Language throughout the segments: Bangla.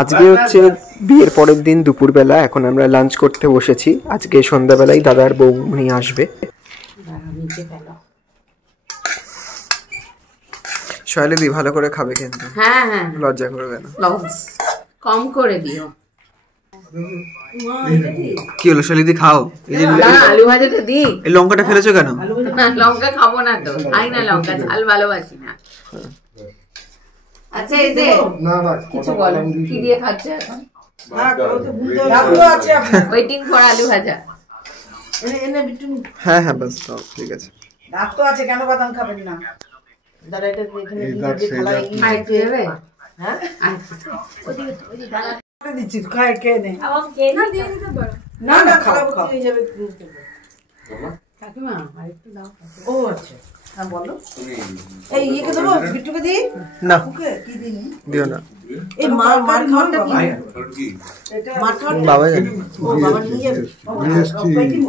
আজকে হচ্ছে বিয়ের পরের দিন দুপুরবেলা, এখন আমরা লাঞ্চ করতে বসেছি। আজকে সন্ধ্যাবেলায় দাদার বৌমনি আসবে। শৈলীদি ভালো করে খাবে কিন্তু, হ্যাঁ হ্যাঁ, লজ্জা করবে না, কম করে দিও। কি হলো শৈলীদি, খাও। আলু ভাজাটা দি। এই লঙ্কাটা ফেলেছো কেন? লঙ্কা খাবো না তো, খাই না লঙ্কা, ঝাল ভালোবাসি না। আচ্ছা এই যে কিছু বলো, কি দিয়ে খাচ্ছে এখন? ওয়েটিং ফর আলু ভাজা। হ্যাঁ হ্যাঁ বাস, ঠিক আছে। ডাক তো আছে, কেন বাদাম খাবেন না? দাদা এটা এখানে দিয়ে খালাই খাইতে হবে। হ্যাঁ ওদিকে দাদা দিচ্ছি, খায় কে নে আমার কে না দিয়ে দিতে পারো। না না খাও হয়ে যাবে। কাকিমা আরেকটু দাও। ও আচ্ছা, হ্যাঁ বলো। এই ইয়েকে দেবো, বিট্টুকে দিই না, ওকে কি দিই দিও না। এই মার খাওয়াটা কি? মার খাওয়াটা বাবা জানে। ও বাবা নিয়ে যাবে।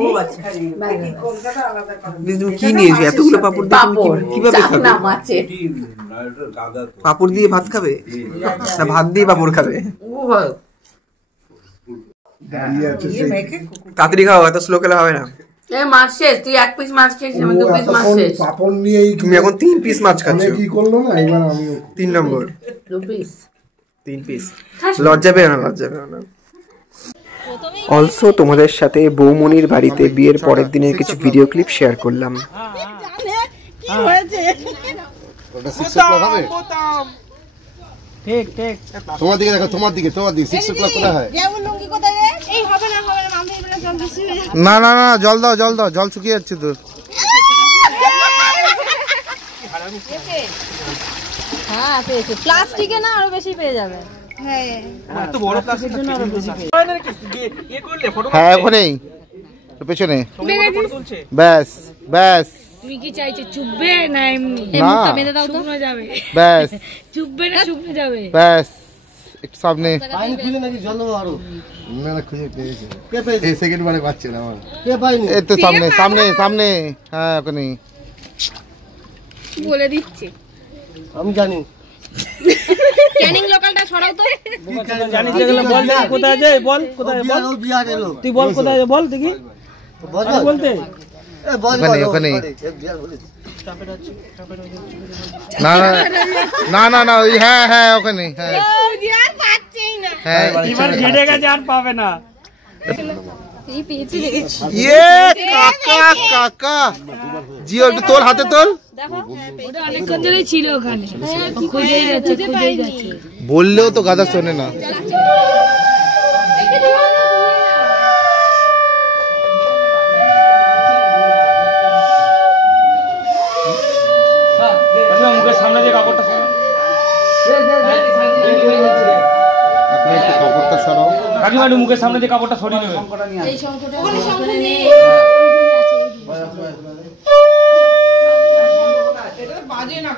ও আচ্ছা, বাকি কলকাতা আলাদা করে। তুমি কি নিয়েছো এতগুলো পাপড় দিয়ে? কিভাবে খাবে? না মাছে পাপড় দিয়ে ভাত খাবে না ভাত দিয়ে পাপড় খাবে? তাড়াতাড়ি খাও, এত স্লো খেলে হবে না। মাছ শেষ, তুই এক পিস মাছ খেয়েছিস, আমি 2 পিস মাছ শেষ। তুমি এখন 3 পিস মাছ খাচ্ছ। কি করলো না এবার আমি 3 নম্বর 2 পিস 3 পিস। লজ্জা পেও না, লজ্জা পেও না। অলসো তোমাদের সাথে বৌমনির বাড়িতে বিয়ের পরের দিনের কিছু ভিডিও ক্লিপ শেয়ার করলাম। কি হয়েছে? ওটা 6 o'clock হবে? ঠিক ঠিক, তোমার দিকে দেখো, তোমার দিকে 6 o'clock কোথায় হয়? যেমন লুঙ্গি কোথায় রে? এই হবে না মামি, এগুলো জল বেশি হয়ে যাচ্ছে। না না না, জল দাও, জল দাও, জল শুকিয়ে যাচ্ছে তোর। হ্যাঁ পেয়েছে, প্লাস্টিকে না আরো বেশি পেয়ে যাবে। হ্যাঁ এত বড় প্লাস্টিক জন্য আরো বেশি পেয়ে। এ করলে ফটো হ্যাঁ ওখানেই পেছনে ব্যাস ব্যাস। তুমি কি চাইছো, চুববে না এমনি? না, মুখটা বেঁধে দাও তো, শুকনো যাবে। ব্যাস চুববে না শুকনো যাবে, ব্যাস। একটু সামনে পাইনি, খুলে নাকি জল দেবো আরো? না না, খুঁজে পেয়েছে। কে পেয়েছে? এই সেকেন্ড বারে পাচ্ছে না আমার। কে পাইনি? এই তো সামনে সামনে সামনে, হ্যাঁ ওখানেই। বলে দিচ্ছে, আমি জানি। ক্যানিং লোকালটা ছড়াও তো। জানি যেগুলো বল, কোথায় যায় বল, কোথায় বল, বিহার এলো। তুই বল কোথায় বল দেখি বলতে। ওখানে ওখানে। না না না না না, ওই হ্যাঁ হ্যাঁ ওখানে। হ্যাঁ আর পাচ্ছেই না, হ্যাঁ এবার ঘেটে গেছে, আর পাবে না। এই পেয়েছি দেখেছি। ইয়ে কাকা কাকা, জিও একটু তোল, হাতে তোল। দেখো ওটা অনেকক্ষণ ধরে ছিল ওখানে, খুঁজেই যাচ্ছে খুঁজেই যাচ্ছে। বললেও তো গাদা শোনে না। মুখের সামনে যে কাপড়টা সরাও, কাকিমা একটু মুখের সামনে যে কাপড়টা সরিয়ে নেবে। এই শঙ্কটা ওখানে শঙ্কটা নেই। এটা বাজে না।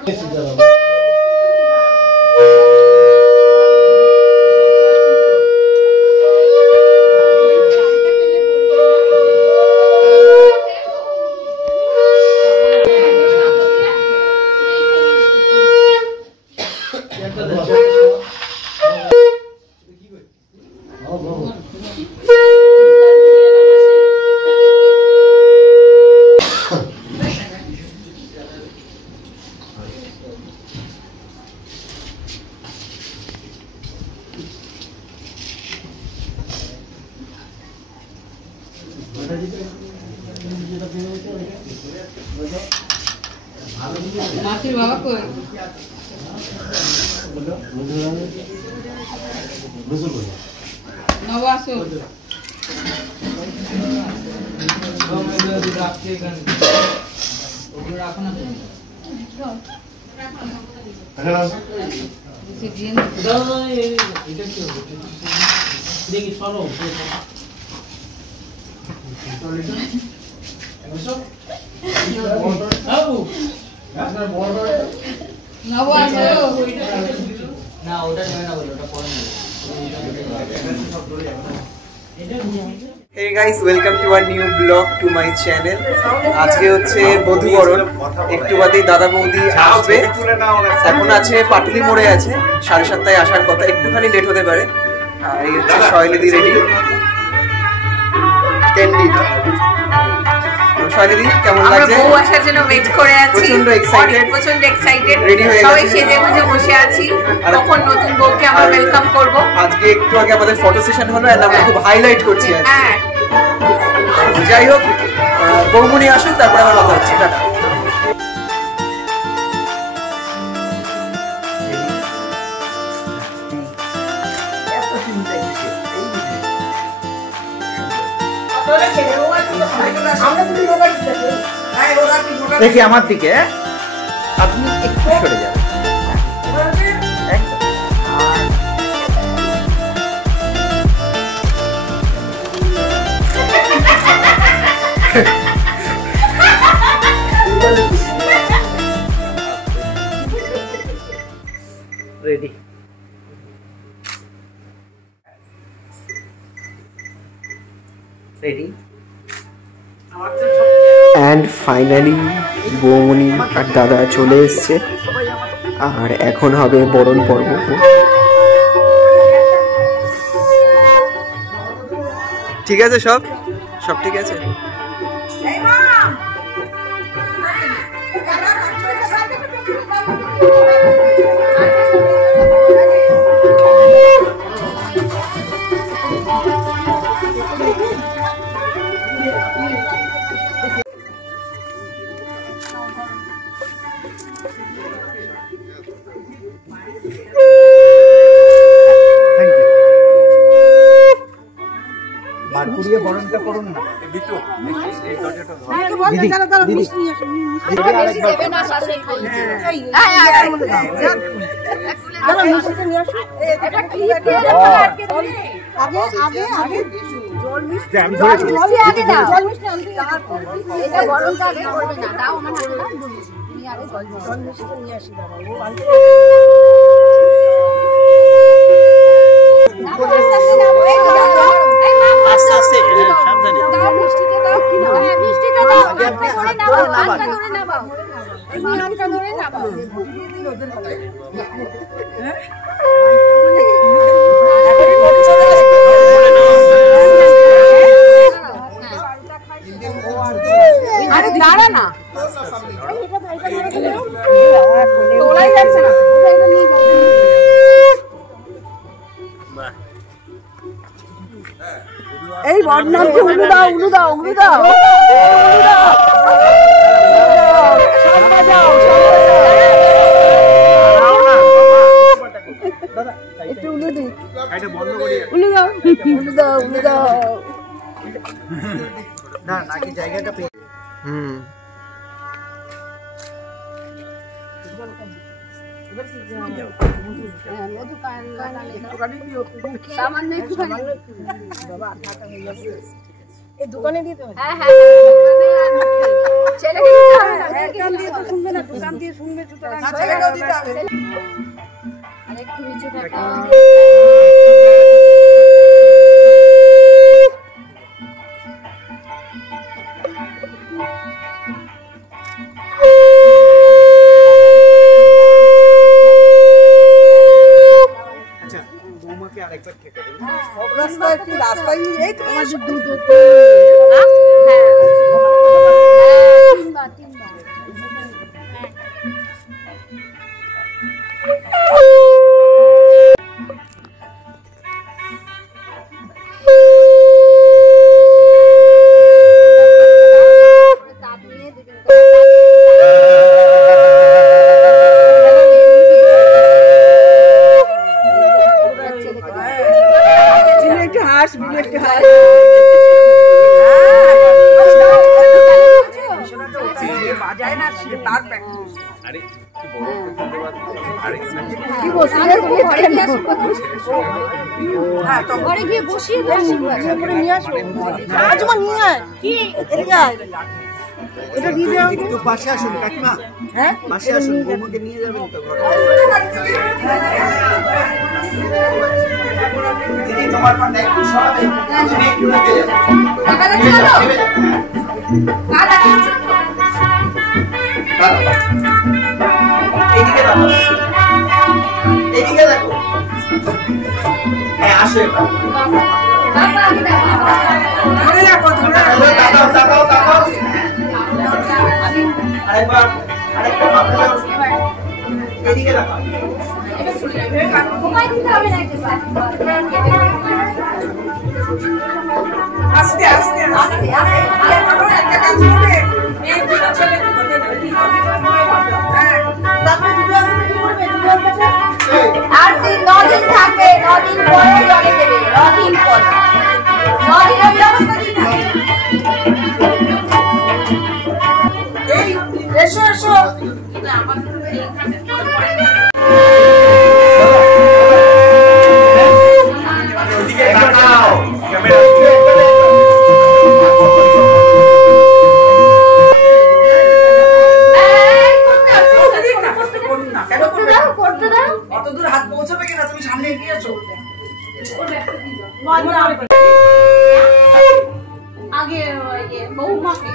মাছের বাবা কই? নবা আসো। দেখি সরো না ওটা না, ওটা পরে। Hey guys, welcome to our new vlog to my channel. আজকে হচ্ছে বধূবরণ, একটু বাদেই দাদা বৌদি আসবে। এখন আছে পাটুলি মোড়ে আছে, 7:30টায় আসার কথা, একটুখানি লেট হতে পারে। আর এই হচ্ছে শৈলীদি রেডি। শৈলীদি কেমন লাগছে? বউ আসার জন্য ওয়েট করে আছি, প্রচন্ড এক্সাইটেড, রেডি হয়ে সবাই সেজে গুজে বসে আছি, তখন নতুন বউকে আমরা ওয়েলকাম করব। আজকে একটু আগে আমাদের ফটো সেশন হলো, আর আমরা খুব হাইলাইট করছি। হ্যাঁ, যাই হোক, বৌমনি আসুন, তারপরে আমার কথা হচ্ছে। টাটা। দেখি আমার দিকে, আপনি একটু সরে যাবেন। রেডি। রেডি। অ্যান্ড ফাইনালি বৌমনি আর দাদা চলে এসছে, আর এখন হবে বরণ পর্ব। ঠিক আছে, সব ঠিক আছে। বরণটা করুন না। আরে দাঁড়া না, তোলাই যাচ্ছে না। এই বদনামকে উলু দাও একটু উলু দি, উলু দাও না নাকি জায়গাটা পেয়ে। দোকানে দিতে হবে। শুনবে না, দোকান দিয়ে শুনবে, ছেলেকেও দিতে হবে। আরেকটু নিচে থাকা। রাস্তায় এই তো ঘরে গিয়ে বসিয়ে নিয়ে আসো। নিয়ে আয়, কি এটা দিয়ে দাও। একটু পাশে আসুন কাকিমা, হ্যাঁ পাশে আসুন, বৌমাকে নিয়ে যাবেন তো ঘরে। দিদি তোমার পাটা একটু সরাবে, তুমি একটু ঢুকে যাও। এইদিকে দেখো, এইদিকে দেখো। হ্যাঁ আসো এবার। তাকাও তাকাও তাকাও। আরেকবার, আরেকটা মাথা দাও। এদিকে তাকাও। আস্তে আস্তে আস্তে একটা কাজ করবে, মেয়ের জন্য ছেলে দুটো দেবে। তারপরে দুটো করবে, দুটো আর 9 দিন থাকবে, 9 দিন পরে জলে দেবে, 9 দিন পর 9 দিনের ব্যবস্থা দিন। এই এসো এসো ওদিকে তাকাও। ক্যামেরা করতে দাও। অত দূর হাত পৌঁছাবে কিনা, তুমি সামনে এগিয়ে এসো। আগে বৌমাকে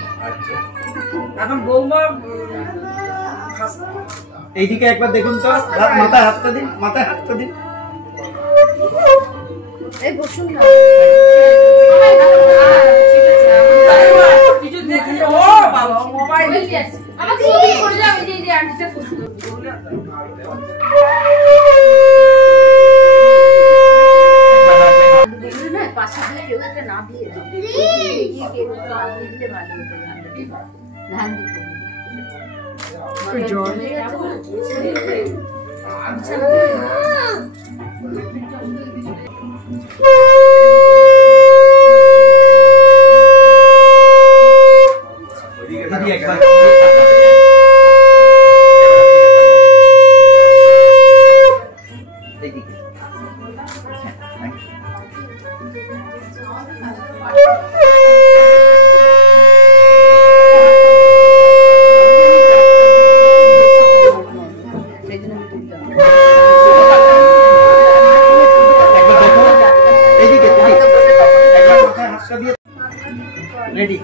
এখন বৌমা এইদিকে একবার দেখুন তো, মাথায় হাতটা দিন, মাথায় হাতটা দিন। এই বসুন না। কিছু দেখি। ও বাবা মোবাইল আমাকে ছবি করে যাও, এই যে আন্টিটা খুশি না, পাশে দিয়ে কেউ একটা না দিয়ে দাও। কেউ একটা না দিয়ে দিলে ভালো হতো। ধান জল দিদি একবার এইদিকে। রেডি।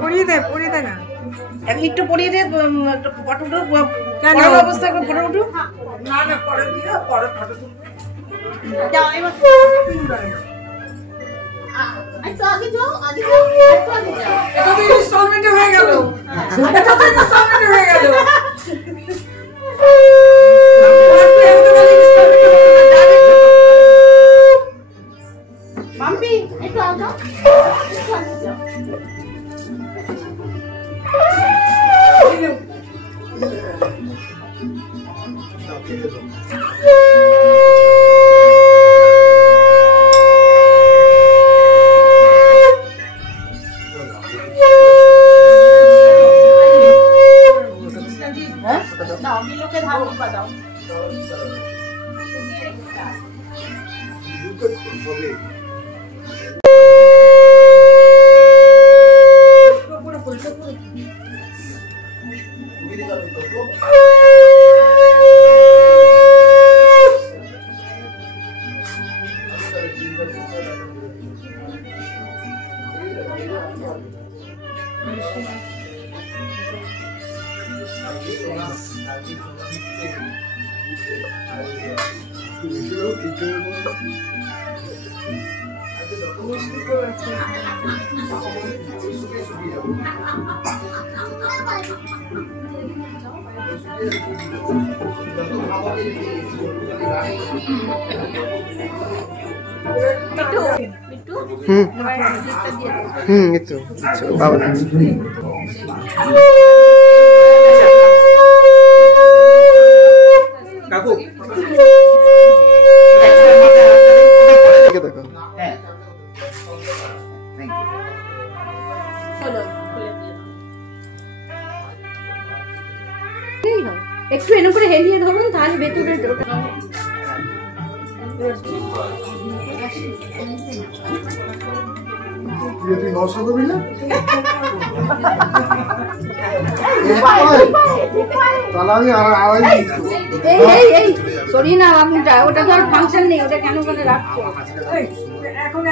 পড়িয়ে দে, পড়িয়ে দে না, একটু পড়িয়ে দে। ফটো উঠো, কেন অবস্থা ফটো উঠো। না না পরে দিও, পরে ফটো দাও। এবার আচ্ছা আগে যাও, আগে যাও, একটু আগে যাও। এটা তো ইনস্টলমেন্ট হয়ে গেল, এটা তো ইনস্টলমেন্ট হয়ে গেল। মাম্পি একটু আগে যাও, একটু আগে যাও। দাও বিলোকে ধান দিবা দাও। একটু বাবা কাকু দেখো হ্যাঁ থ্যাংক ইউ একটু এরকম করে হেলিয়ে ধরুন, তাহলে ভেতরে তুই 900 দেবি না? এই সরি না বাবুটা, ওটা তো আর ফাংশন নেই, ওটা কেন করে রাখছো? এখন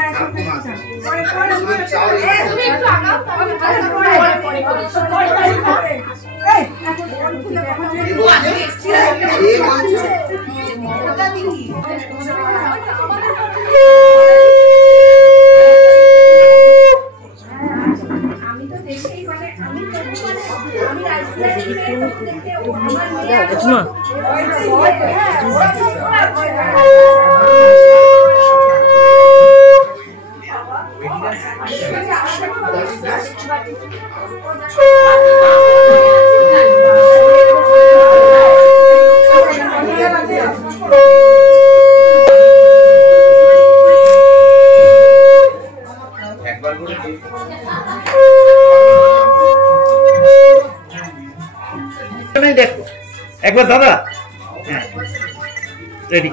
দেখো একবার দাদা, রেডি।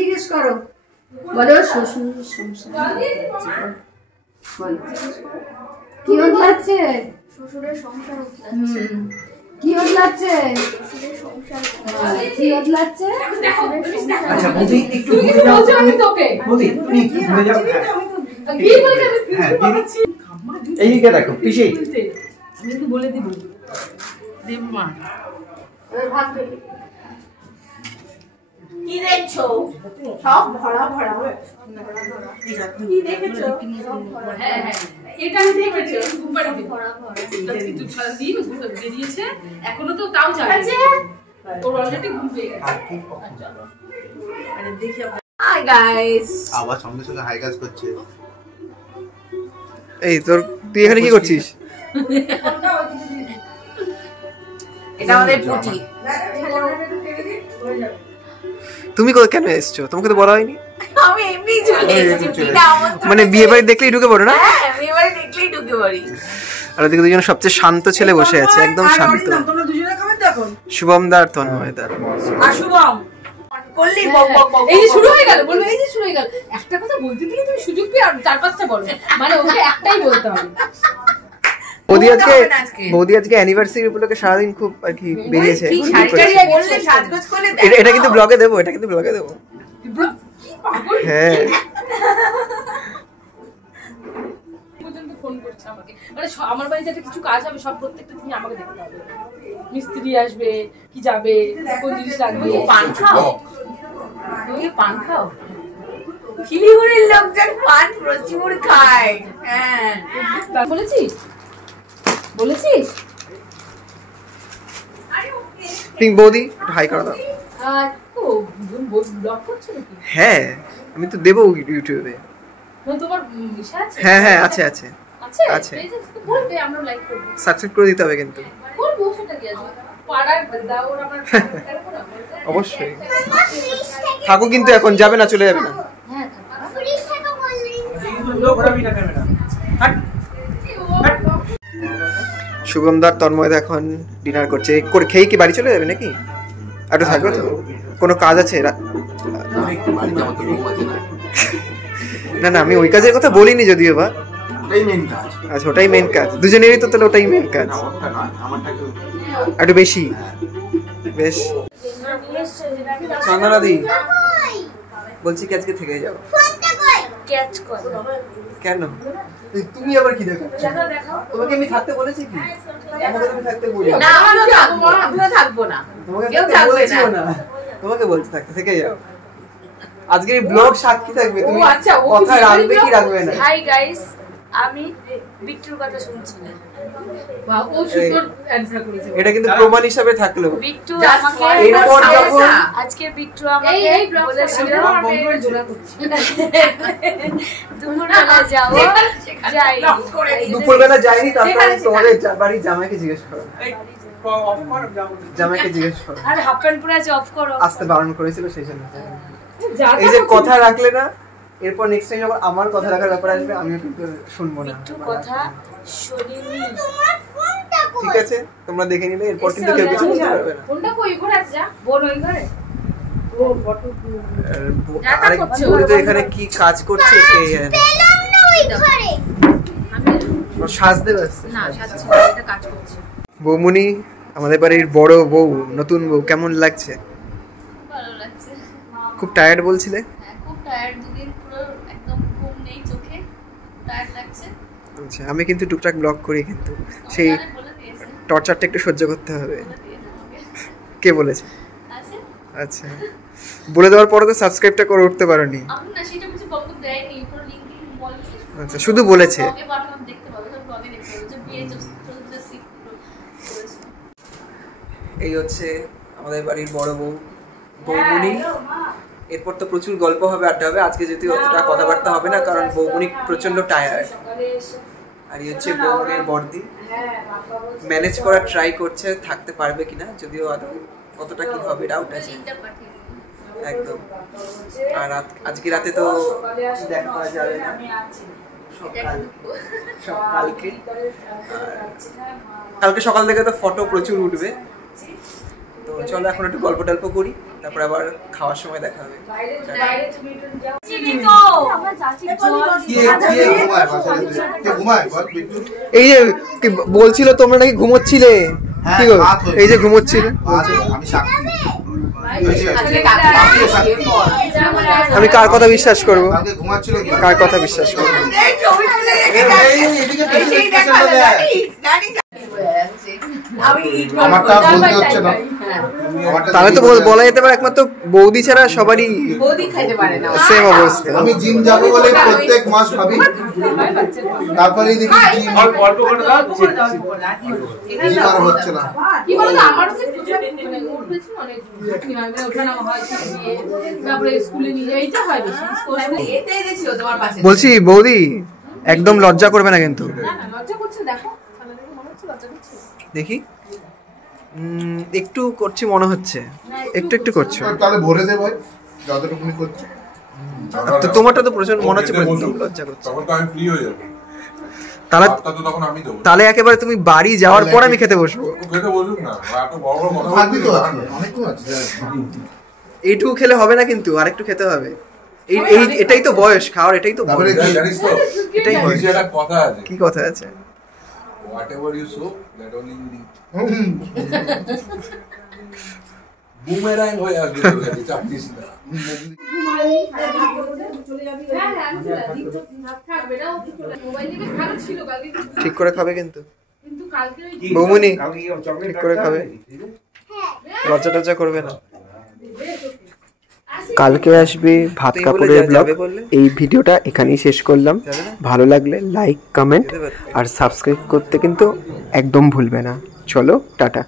জিজ্ঞেস করো, বলো শ্বশুরের সংসার কি হচ্ছে? শ্বশুরের সংসার কি হচ্ছে? কি হচ্ছে? আচ্ছা বৌদি একটু ঘুরে যাও, বৌদি তুমি একটু ঘুরে যাও। এইদিকে দেখো পিসি, আমি একটু বলে দিব দেবমা কি দেখছো? সব ভরা ভরা। কি দেখেছো? হ্যাঁ হ্যাঁ, এটা আমি দেখেছি বাড়িতে ভরা ভরা। কিন্তু সারা দিন বেরিয়েছে, এখনো তো তাও যাচ্ছে। ওর অলরেডি ঘুম পেয়ে গেছে। চলো আরে দেখি। হাই গাইস, আবার সঙ্গে সঙ্গে হাই গাইস করছে। এই তোর তুই এখানে কি করছিস? এটা আমাদের পুটি। তুমি কেন এসছো? তোমাকে তো বলা হয়নি। আমি এমনি চলে এসেছি, মানে বিয়ে বাড়ি দেখলেই ঢুকে পড়ো না? হ্যাঁ, বিয়ে বাড়ি দেখলেই ঢুকে পড়ি। আর ওদিকে দুজন সবচেয়ে শান্ত ছেলে বসে আছে, একদম শান্ত। তোমরা দুজনে খাবেন তো এখন? শুভম দা আর তন্ময় দা। আর শুভম করলি বক বক বক। এই যে শুরু হয়ে গেল, বলবো এই যে শুরু হয়ে গেল। একটা কথা বলতে দিলে তুমি সুযোগ পেয়ে আর চার পাঁচটা বলো, মানে ওকে একটাই বলতে হবে। বৌদি আজকে অ্যানিভার্সারি উপলক্ষে সারাদিন খুব আর কি বেরিয়েছে। এটা কিন্তু ব্লগে দেবো, এটা কিন্তু ব্লগে দেবো। হ্যাঁ ফোন করছে আমাকে, মানে আমার বাড়িতে একটা কিছু কাজ হবে, সব প্রত্যেকটা দিন আমাকে দেখতে হবে। মিস্ত্রি আসবে, কি যাবে, কোন জিনিস লাগবে। পান খাও, তুমি পান খাও। শিলিগুড়ির লোকজন পান প্রচুর খায়। হ্যাঁ বলেছিস, বলেছিস। পিঙ্ক বৌদি হাই করো দাও। ব্লগ করছো নাকি? হ্যাঁ আমি তো দেবো ইউটিউবে। তোমার ইশা আছে? হ্যাঁ হ্যাঁ আছে আছে আছে আছে। বলবে, আমরা লাইক করব। সাবস্ক্রাইব করে দিতে হবে কিন্তু। করবো, সেটা কি আছে, পাড়ার দাওর আমার অবশ্যই থাকো, কিন্তু এখন যাবে না, চলে যাবে না। হ্যাঁ শুভম দা তন্ময় দা এখন ডিনার করছে, খেয়ে কি বাড়ি চলে যাবে নাকি? একটু থাকবে তো? কোনো কাজ আছে? না না, আমি ওই কাজের কথা বলিনি যদিও বা। আচ্ছা, ওটাই মেন কাজ দুজনেরই তো, তাহলে ওটাই মেন কাজ। একটু বেশি বেশ। চন্দনাদি বলছি কি আজকে থেকে যাও? কেন? তুমি আবার কি দেখো? তোমাকে আমি থাকতে বলেছি কি? আমাকে তুমি থাকতে বলি না, আমিও থাকবো না। কেউ থাকবে না। তোমাকে বলছি থাকতে, থেকে যাও। আজকে এই ব্লগ সাক্ষী থাকবে, তুমি আচ্ছা, কথা রাখবে কি রাখবে না। হাই গাইস, আমি বিট্টুর কথা শুনছি। বাহ, ও সুন্দর অ্যানসার করেছে। এটা কিন্তু প্রমাণ হিসাবে থাকলো। বিট্টু আমাকে এরপর যখন আজকে বিট্টু আমাকে বলেছিল বন্ধুরা জোড়া করছে। দুপুরবেলা যাবো, যাই দুপুরবেলা যাইনি, তারপর তোমাদের বাড়ির জামাইকে জিজ্ঞেস করো। জামাইকে জিজ্ঞেস করো। আরে হাফ প্যান্ট পরে আছে, অফ করো। আসতে বারণ করেছিল সেই জন্য। এই যে কথা রাখলে না, এরপর নেক্সট টাইম যখন আমার কথা রাখার ব্যাপার আসবে আমিও কিন্তু শুনবো না। বিট্টু কথা শুনিনি। ঠিক আছে, তোমরা দেখে নিলে, এরপর কিন্তু কেউ কিছু বলতে পারবে না। কোনটা কই ঘরে আছে? যা বোন ওই ঘরে। ও ফটো আরেক বলি তো এখানে কি কাজ করছে কে জানে। ও সাজতে ব্যস্ত। না সাজছে না, এটা কাজ করছে। বৌমনি, আমাদের বাড়ির বড় বউ, নতুন বউ, কেমন লাগছে? ভালো লাগছে। খুব টায়ার্ড বলছিলে? হ্যাঁ, খুব টায়ার্ড, দুদিন পুরো একদম ঘুম নেই চোখে, টায়ার্ড লাগছে। আচ্ছা, আমি কিন্তু টুকটাক ব্লগ করি, কিন্তু সেই বলে দিয়েছে, টর্চারটা একটু সহ্য করতে হবে। বলে দিয়েছে আমাকে। কে বলেছে? আছে আচ্ছা, বলে দেওয়ার পরে তো সাবস্ক্রাইবটা করে উঠতে পারোনি। আমি না সেটা কিছু বক্তব্য দেয়নি, পুরো লিংক বলেছে। আচ্ছা, শুধু বলেছে। ব্লগে পাঠানো দেখতে পাবে, সব ব্লগে দেখতে পাবে যে বিয়ে চলতেছে করেছে। এই হচ্ছে আমাদের বাড়ির বড় বউ, বৌমনি। এরপর তো প্রচুর গল্প হবে, আড্ডা হবে। আজকে যেহেতু অতটা কথাবার্তা হবে না, কারণ বৌমনি প্রচন্ড টায়ার্ড। আর এই হচ্ছে বৌমনির বর্দি, ম্যানেজ করার ট্রাই করছে, থাকতে পারবে কিনা, যদিও আদৌ কতটা কি হবে ডাউট আছে লিংকটা পাঠিয়ে দিই। একদম। আর আজকে রাতে তো দেখা পাওয়া যাবে না, কালকে। কালকে সকাল থেকে তো ফটো প্রচুর উঠবে। তো চলো এখন একটু গল্প টল্প করি, তারপর আবার খাওয়ার সময় দেখা হবে। এই যে কি বলছিল তোমরা নাকি ঘুমোচ্ছিলে? কি গো, এই যে ঘুমোচ্ছিলে। আমি কার কথা বিশ্বাস করবো? কার কথা বিশ্বাস করবো? তাহলে তো বলা যেতে পারে একমাত্র বৌদি ছাড়া সবারই সেম অবস্থা। আমি জিম যাবো বলে প্রত্যেক মাস ভাবি, তারপরে দেখি জিম আর হচ্ছে না। কি বলতো, আমারও তো মানে ওর পেছনে অনেক ওঠানামা হয়, তারপরে স্কুলে নিয়ে যায়, এইটা হয় বেশি। এটাই দেখছিল তোমার পাশে। বলছি বৌদি, একদম লজ্জা করবে না কিন্তু। না না, লজ্জা করছে, দেখো সামনে থেকে মনে হচ্ছে লজ্জা করছে। দেখি, একটু করছি মনে হচ্ছে, একটু একটু করছো। তাহলে ভরে দে ভাই, যতটুকুনি করছো। তো তোমারটা তো প্রচন্ড মনে হচ্ছে লজ্জা করছে। তখন তো আমি ফ্রি হয়ে যাবো, তাহলে তখন আমি দেবো। তাহলে একেবারে তুমি বাড়ি যাওয়ার পর আমি খেতে বসবো। খেতে বলুক না, এত বড় বড় কথা থাকবি তো, বলতে অনেকক্ষণ আছে। এইটুকু খেলে হবে না কিন্তু, আরেকটু খেতে হবে। এই এটাই তো বয়স খাওয়ার, এটাই তো বয়স। জানিস তো, এটাই বয়স। কিছু একটা কথা আছে, কি কথা আছে? whatever you sow that only you reap. Boomerang হয়ে আসবে তোর কাছে, চাপ দিস না। ঠিক করে খাবে কিন্তু, কিন্তু কালকে বৌমনি ঠিক করে খাবে, লজ্জা টজ্জা করবে না। কালকে আসবে ভাত কাপড়ের ব্লগ। এই ভিডিওটা এখানেই শেষ করলাম। ভালো লাগলে লাইক, কমেন্ট আর সাবস্ক্রাইব করতে কিন্তু একদম ভুলবে না। চলো, টাটা।